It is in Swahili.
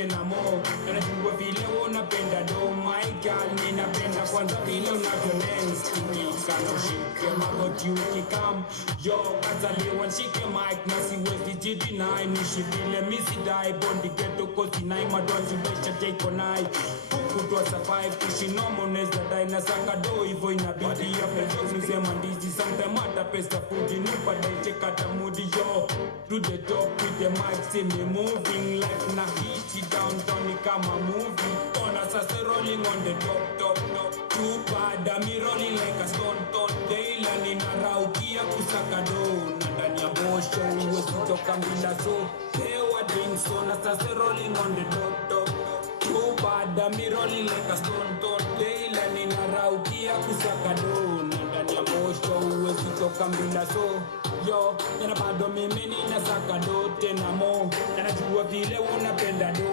tena mo. Najua vile unapenda do my girl, ninapenda kwanza vile unavyo dance to me. Kana ushike magoti ukikam, yo kazaliwa nshike mic na siwezi jidinai. Nishi vile misidai, bondi ghetto kozi nai, madwanzi besha take on eye. Kutwa survive, kishi nomo neza dai na saka do, hivyo inabidi ya pejo nisema ndizi. Sometime hata pesa fuji nupa dai chekata moody yo. To the top with the mic, see me moving like na hit it downtown ni kama movie. Ona sasa rolling on the top. Too bad, me rolling like a stone. Daila ninaraukia kusaka do. Na ndani ya bosho uwezi toka mbila so. Hewa drinks, ona sasa rolling on the top. Too bad, me rolling like a stone. Daila ninaraukia kusaka do. Na ndani ya bosho uwezi toka mbila so. Yo, yana bado mimi ninasaka do tena mo. Na najua vile unapenda do